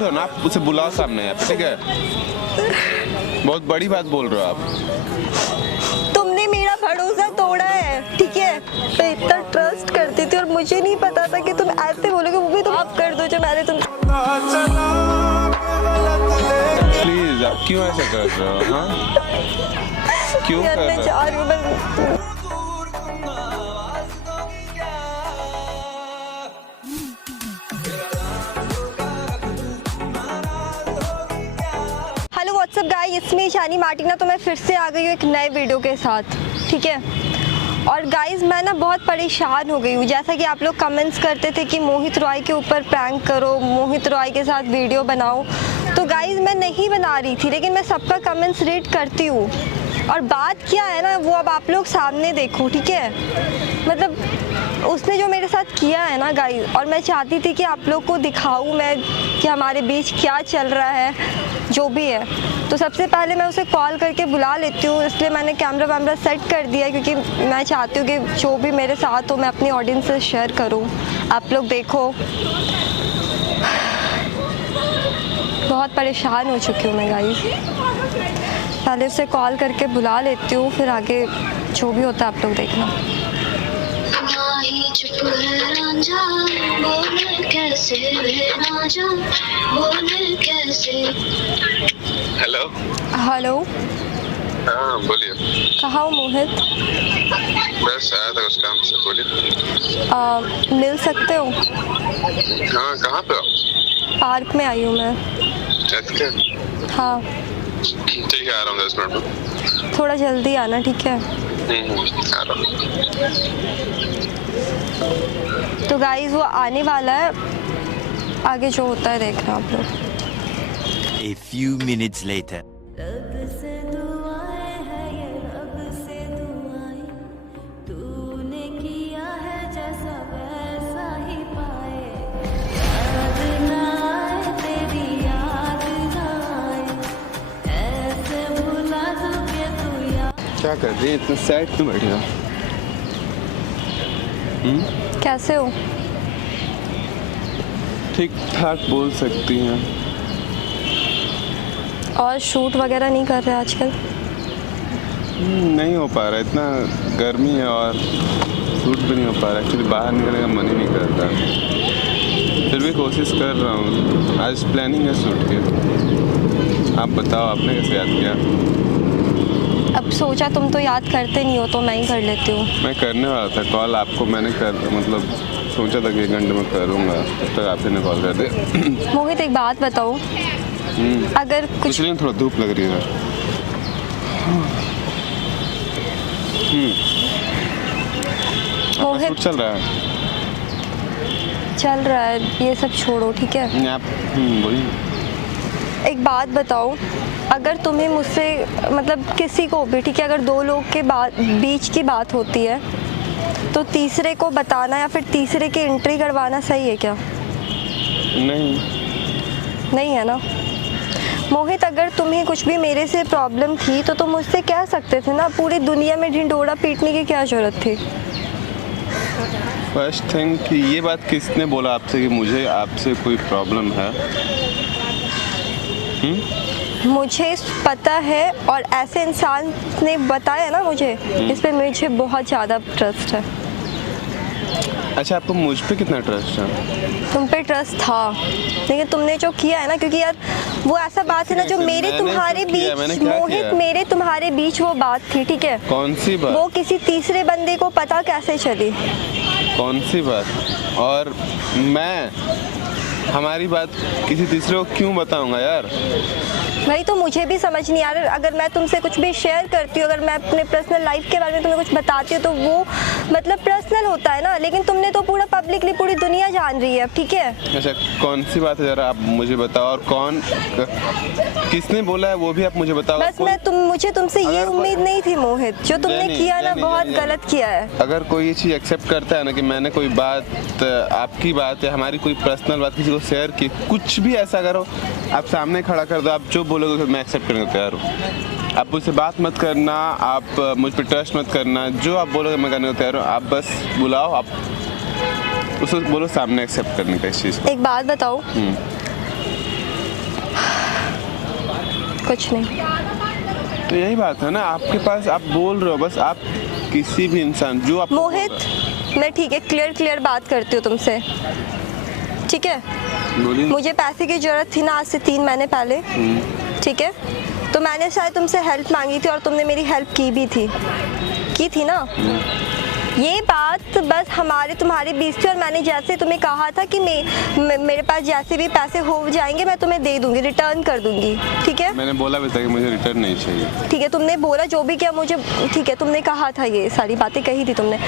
हो ना, आप उसे बुलाओ सामने यहाँ पे, ठीक है? बहुत बड़ी बात बोल रहे हो आप। तुमने मेरा भरोसा तोड़ा है, ठीक है? मैं इतना ट्रस्ट करती थी और मुझे नहीं पता था कि तुम ऐसे बोलोगे, वो भी तुम आप कर दो जो मैंने तुम। प्लीज आप क्यों ऐसा कर रहे हो? हाँ, क्यों कर रहे हो? चाह रही हूँ मैं। हेलो व्हाट्सअप गाइस, इसमें शानी मार्टिना। तो मैं फिर से आ गई हूँ एक नए वीडियो के साथ, ठीक है? और गाइस मैं ना बहुत परेशान हो गई हूँ। जैसा कि आप लोग कमेंट्स करते थे कि मोहित रॉय के ऊपर प्रैंक करो, मोहित रॉय के साथ वीडियो बनाओ, तो गाइस मैं नहीं बना रही थी, लेकिन मैं सबका कमेंट्स रीड करती हूँ। और बात क्या है ना, वो अब आप लोग सामने देखो, ठीक है? मतलब उसने जो मेरे साथ किया है ना गाइस, और मैं चाहती थी कि आप लोग को दिखाऊँ मैं कि हमारे बीच क्या चल रहा है, जो भी है। तो सबसे पहले मैं उसे कॉल करके बुला लेती हूँ, इसलिए मैंने कैमरा वैमरा सेट कर दिया है, क्योंकि मैं चाहती हूँ कि जो भी मेरे साथ हो मैं अपनी ऑडियंस से शेयर करूँ। आप लोग देखो, बहुत परेशान हो चुकी हूँ मैं गाइस। पहले उसे कॉल करके बुला लेती हूँ, फिर आगे जो भी होता है आप लोग देखना। हेलो। हेलो। हाँ बोलिए। कहाँ हो मोहित? बस आया था उस काम से, बोलिए। मिल सकते हो? हाँ, कहाँ पे हो? पार्क में आई हूँ मैं। अच्छा। हाँ ठीक है, आ रहा हूँ 10 मिनट में। थोड़ा जल्दी आना, ठीक है? आ रहा हूँ। तो गाइस वो आने वाला है, आगे जो होता है देखना आप लोग। A few minutes later. क्या कर रही है? इतना सैड क्यों बैठी हो? कैसे हो? ठीक ठाक बोल सकती हैं। और शूट वगैरह नहीं कर रहे आजकल? नहीं हो पा रहा, इतना गर्मी है और शूट भी नहीं हो पा रहा। एक्चुअली बाहर निकलने का मन ही नहीं करता, फिर भी कोशिश कर रहा हूँ। आज प्लानिंग है शूट की। आप बताओ, आपने कैसे याद किया? अब सोचा तुम तो याद करते नहीं हो, तो मैं ही कर लेती हूँ। मैं करने वाला था कॉल आपको, मैंने मतलब सोचा था कि 1 घंटे में करूँगा, तब तक आपने कॉल कर दिया। मोहित एक बात बताओ, अगर कुछ नहीं, थोड़ा धूप लग रही है। मोहित चल रहा है? चल रहा है, ये सब छोड़ो, ठीक है? आप बोलिए। एक बात बताओ, अगर तुम्हें मुझसे मतलब किसी को भी, ठीक है, अगर 2 लोग के बीच की बात होती है तो तीसरे को बताना या फिर तीसरे की एंट्री करवाना सही है क्या? नहीं है ना? मोहित अगर तुम्हें कुछ भी मेरे से प्रॉब्लम थी तो तुम मुझसे कह सकते थे ना, पूरी दुनिया में ढिंढोरा पीटने की क्या जरूरत थी? फर्स्ट थिंग कि ये बात किसने बोला आपसे कि मुझे आपसे कोई प्रॉब्लम है? मुझे पता है, और ऐसे इंसान ने बताया ना मुझे, इस पे मुझे बहुत ज़्यादा ट्रस्ट है। अच्छा, आपको मुझ पे कितना ट्रस्ट है? तुम पे ट्रस्ट था, लेकिन तुमने जो किया है ना, क्योंकि यार वो ऐसा बात है ना जो मेरे तुम्हारे बीच, मोहित मेरे तुम्हारे बीच वो बात थी, ठीक है? कौन सी बात? वो किसी तीसरे बंदे को पता कैसे चली? कौन सी बात? और मैं हमारी बात किसी तीसरे को क्यों बताऊंगा यार? वही तो मुझे भी समझ नहीं आ रहा। अगर मैं तुमसे कुछ भी शेयर करती हूँ, अगर मैं अपने पर्सनल लाइफ के बारे में तुम्हें कुछ बताती हूँ, तो वो मतलब पर्सनल होता है ना, लेकिन तुमने तो पूरा पब्लिकली पूरी दुनिया जान रही है अब, ठीक है? अच्छा, कौन सी बात है जरा आप मुझे बताओ, और किसने बोला है वो भी आप मुझे बताओ। बस मुझे तुमसे ये उम्मीद नहीं थी मोहित, जो तुमने किया ना बहुत गलत किया है। अगर कोई ये चीज़ एक्सेप्ट करता है ना कि मैंने कोई बात, आपकी बात है, हमारी कोई पर्सनल बात किसी को शेयर की, कुछ भी ऐसा करो, आप सामने खड़ा कर दो, आप जो बोलोगे मैं एक्सेप्ट करने को तैयार हूँ। आप मुझसे बात मत करना, आप मुझ पर ट्रस्ट मत करना, जो आप बोलोगे मैं करने को तैयार हूँ। आप बस बुलाओ, आप उसको बोलो सामने एक्सेप्ट करने का इस चीज़ को। एक बात बताओ, कुछ नहीं। तो यही बात है ना, आपके पास आप बोल रहे हो बस, आप किसी भी इंसान जो आप मोहित, मैं ठीक है क्लियर बात करती हूँ तुमसे, ठीक है? बोलिए। मुझे पैसे की ज़रूरत थी ना आज से 3 महीने पहले, ठीक है? तो मैंने शायद तुमसे हेल्प मांगी थी और तुमने मेरी हेल्प की भी थी, की थी ना? ये बात बस हमारे तुम्हारे बीच थी और मैंने जैसे तुम्हें कहा था कि मेरे पास जैसे भी पैसे हो जाएंगे मैं तुम्हें दे दूंगी, रिटर्न कर दूंगी, ठीक है? मैंने बोला भी था कि मुझे रिटर्न नहीं चाहिए। ठीक है, तुमने बोला जो भी किया मुझे, ठीक है, तुमने कहा था, ये सारी बातें कही थी तुमने।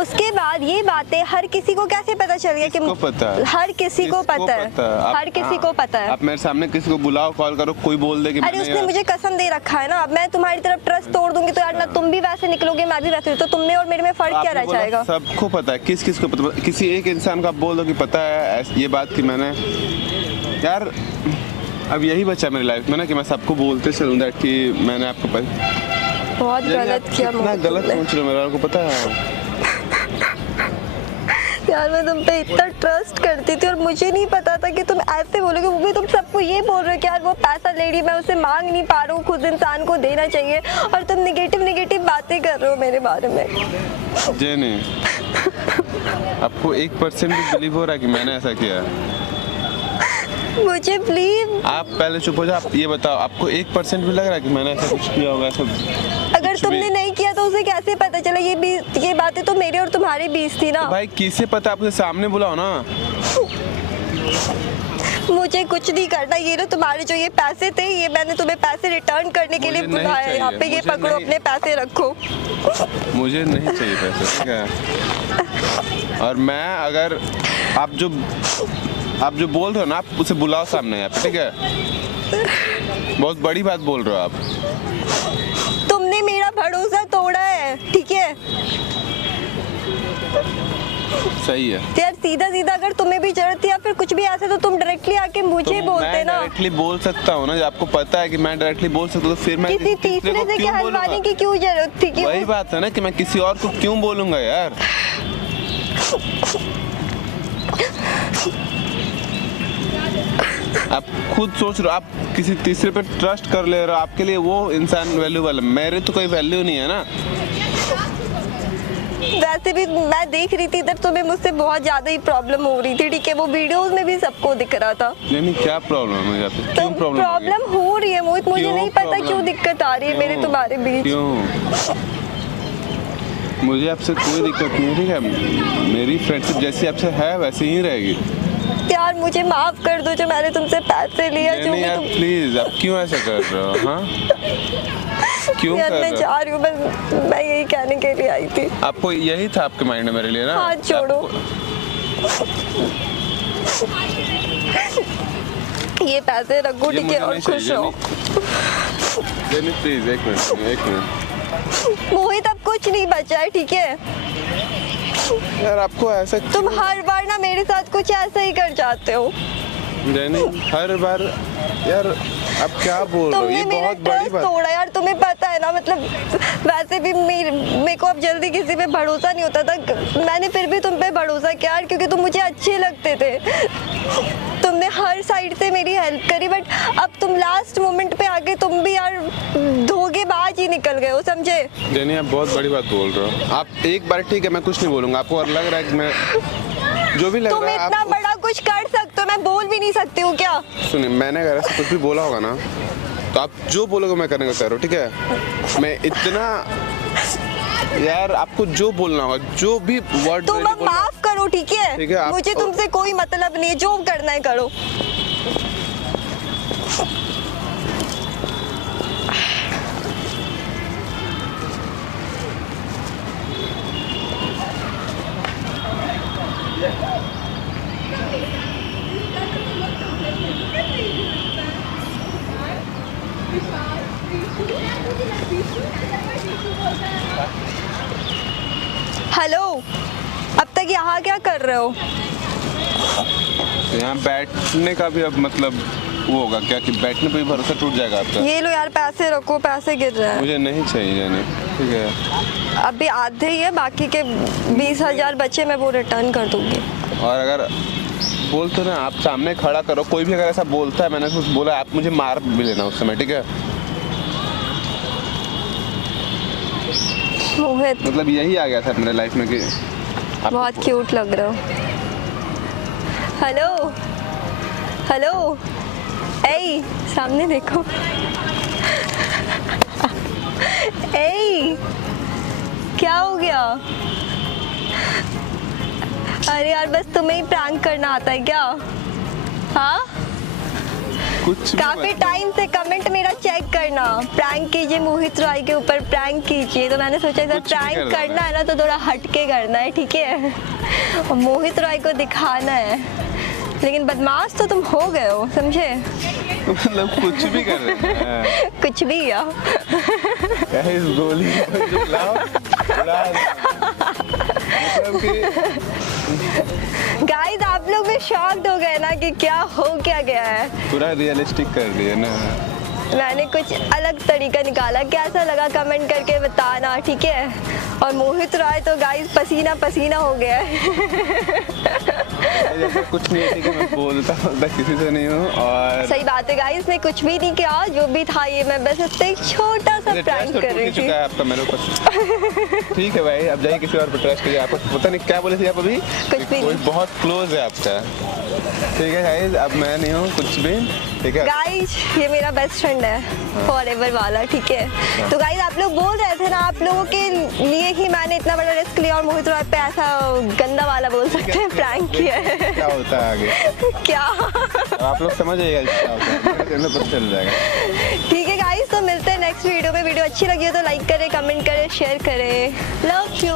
उसके बाद ये बातें हर किसी को कैसे पता चल गया कि पता है? हर किसी को पता है, हर किसी को पता है। आप मेरे सामने किसी को बुलाओ, कॉल करो, कोई बोल दे कि अरे उसने मुझे कसम दे रखा है ना, अब मैं तुम्हारी तरफ ट्रस्ट तोड़ दूंगी तो यार ना तुम भी वैसे निकलोगे मैं भी वैसे, तो तुम में और मेरे में फर्क क्या रह जाएगा? सबको पता है, किस को पता, किसी एक इंसान का आप बोल दो कि पता है ये बात कि मैंने, यार अब यही बचा मेरी लाइफ में ना कि मैं सबको बोलते चलूँ दैट कि मैंने आपको बहुत गलत किया। कितना गलत सोच रहे हो, मेरे को पता है यार मैं तुम पे इतना ट्रस्ट करती थी और मुझे नहीं पता था कि तुम ऐसे बोलोगे, वो भी तुम सबको ये बोल रहे हो कि यार वो पैसा लेडी मैं उसे मांग नहीं पा रहा हूँ, खुद इंसान को देना चाहिए, और तुम निगेटिव बातें कर रहे हो मेरे बारे में। जेनी, आपको 1% भी बिलीव हो रहा है कि मैंने ऐसा किया? मुझे प्लीज, आप पहले चुप हो जाओ, आप ये बताओ आपको 1% भी लग रहा है कि मैंने ऐसा कुछ किया होगा? ऐसा अगर तुमने नहीं किया तो उसे कैसे पता चला? ये बातें तो मेरे और तुम्हारे बीच थी ना। तो भाई किसे पता, आपके सामने बुलाओ ना। मुझे कुछ नहीं करना, ये लो तुम्हारे जो ये पैसे थे, ये मैंने तुम्हें पैसे रिटर्न करने के लिए बुलाया, यहाँ पे ये पकड़ो, अपने पैसे रखो। मुझे नहीं चाहिए पैसे, ठीक है? और मैं अगर आप जो बोल रहे हो ना, आप उसे बुलाओ सामने यहाँ पे, ठीक है? बहुत बड़ी बात बोल रहे हो आप। तुमने मेरा भरोसा तोड़ा है, ठीक है? सही है यार सीधा अगर तुम्हें भी जरूरत थी या फिर कुछ भी ऐसे तो तुम डायरेक्टली आके मुझे बोलते ना। डायरेक्टली बोल सकता हूँ ना, जब आपको पता है कि मैं डायरेक्टली बोल सकता हूँ तो फिर मैं किसी तीसरे से क्या हलवाने की क्यों जरूरत थी? वही बात है ना कि मैं किसी और को क्यों बोलूंगा यार। आप खुद सोच रहे हो, आप किसी तीसरे पे ट्रस्ट कर ले रहे हो, आपके लिए वो इंसान वैल्यूबल है, मेरे तो कोई वैल्यू नहीं है ना। वैसे भी मैं देख रही थी इधर तुम्हें मुझसे बहुत ज्यादा ही प्रॉब्लम हो रही थी, ठीक है? वो वीडियोस में भी सबको दिख रहा था। नहीं क्या प्रॉब्लम है मुझे? तो प्रॉब्लम हो रही है मोहित, मुझे नहीं पता क्यों दिक्कत आ रही है मेरे तुम्हारे बीच। क्यों? मुझे आपसे कोई दिक्कत नहीं है, ठीक है? मेरी फ्रेंडशिप जैसी आपसे है वैसे ही रहेगी। यार मुझे माफ कर दो जो मैंने तुमसे पैसे लिया, जो नहीं यार प्लीज, आप क्यों ऐसा कर रहे हो? हाँ क्यों यार कर मैं रहे हो? जा रही हूँ, बस मैं यही कहने के लिए आई थी। आपको यही था आपके माइंड में मेरे लिए ना? हाथ छोड़ो। ये पैसे रखो, ठीक है? और खुश रहो। प्लीज एक मिनट। मोहित अब कुछ नहीं बचा है, ठीक है? यार आपको ऐसा तुम हर बार ना मेरे साथ कुछ ऐसा ही कर जाते हो। हर बार यार आप क्या बोल रहे हो? ये बहुत बड़ी बात तोड़ा यार, तुम्हें पता है ना, मतलब वैसे भी मेरे को अब जल्दी किसी पे भरोसा नहीं होता था, मैंने फिर भी तुम पे भरोसा किया यार, क्योंकि तुम मुझे अच्छे लगते थे। तुमने हर साइड से मेरी हेल्प करी, बट अब तुम लास्ट मोमेंट पे आके तुम भी यार धोखेबाज ही निकल गए हो, समझे? जेनी आप बहुत बड़ी बात बोल रहे हो। आप एक बार ठीक है, मैं कुछ नहीं बोलूंगा, आपको लग रहा है कि मैं जो भी लग तुम रहा है इतना बड़ा कुछ कर सकते हो, मैं बोल भी नहीं सकती हूँ क्या? सुनिए, मैंने अगर ऐसा कुछ भी बोला होगा ना तो आप जो बोलोगे मैं करने का तैयार हूँ, ठीक है? मैं इतना यार आपको जो बोलना होगा, जो भी वर्ड तुम अब माफ करो, ठीक है? ठीक है, मुझे तुमसे कोई मतलब नहीं है, जो करना है करो। हेलो, अब तक यहाँ क्या कर रहे हो? यहाँ बैठने का भी अब मतलब वो होगा क्या कि बैठने पे भी भरोसा टूट जाएगा आपका? ये लो यार पैसे रखो, पैसे गिर रहे हैं। मुझे नहीं चाहिए जाने, ठीक है? अभी आधे ही है, बाकी के 20,000 बचे मैं वो रिटर्न कर दूंगी। और अगर बोल तो ना, आप सामने खड़ा करो, कोई भी अगर ऐसा बोलता है, मैंने कुछ बोला, आप मुझे मार भी लेना उस समय, ठीक है? मोहित मतलब यही आ गया था मेरे लाइफ में कि बहुत क्यूट लग रहे हो। हेलो हेलो, ए सामने देखो। ए क्या हो गया? अरे यार, बस तुम्हें ही प्रैंक करना आता है क्या? हाँ, कुछ भी काफी टाइम से कमेंट मेरा चेक करना, प्रैंक कीजिए मोहित रॉय के ऊपर, प्रैंक कीजिए। तो मैंने सोचा इधर कुछ भी प्रैंक करना करना है ना, तो थोड़ा हटके करना है, ठीक है? और मोहित रॉय को दिखाना है। लेकिन बदमाश तो तुम हो गए हो, समझे? मतलब कुछ भी कर रहे हैं। कुछ भी क्या? इस गोली को जो लाओ, उड़ा दो। मतलब कि गाइस, आप लोग भी शॉक्ड हो गए ना कि क्या हो क्या गया है। पूरा रियलिस्टिक कर दिया ना। मैंने कुछ अलग तरीका निकाला, कैसा लगा कमेंट करके बताना, ठीक है? और मोहित रॉय तो गाइस पसीना पसीना हो गया है। ऐसा कुछ नहीं है, ठीक है? मैं बोलता किसी से नहीं हूँ। और सही बात है गाइस, ने कुछ भी नहीं किया, जो भी था ये मैं बस इस पे एक छोटा सा प्रैंक कर रही थी। चुका है आपका मेरे ऊपर। ठीक है भाई, अब जाइए किसी और पर ट्रस्ट करिए। आपको पता नहीं क्या बोले थे आप अभी? कुछ भी कोई नहीं। बहुत क्लोज है आपका। ठीक है गाइस, अब मैं नहीं हूँ कुछ भी, ठीक है? गाइस, ये मेरा बेस्ट फ्रेंड है, फॉरएवर वाला, ठीक है? तो गाइस, आप लोग बोल रहे थे ना, आप लोगों के लिए ही मैंने इतना बड़ा रिस्क लिया और मोहित रॉय पे ऐसा गंदा वाला बोल सकते हैं प्रैंक किया है। क्या होता है आगे क्या? आप लोग समझ जाइएगा क्या होता है, मेरे पता चल जाएगा। ठीक है गाइस, तो मिलते हैं नेक्स्ट वीडियो में। वीडियो अच्छी लगी हो तो लाइक करें, कमेंट करें, शेयर करें। Love you.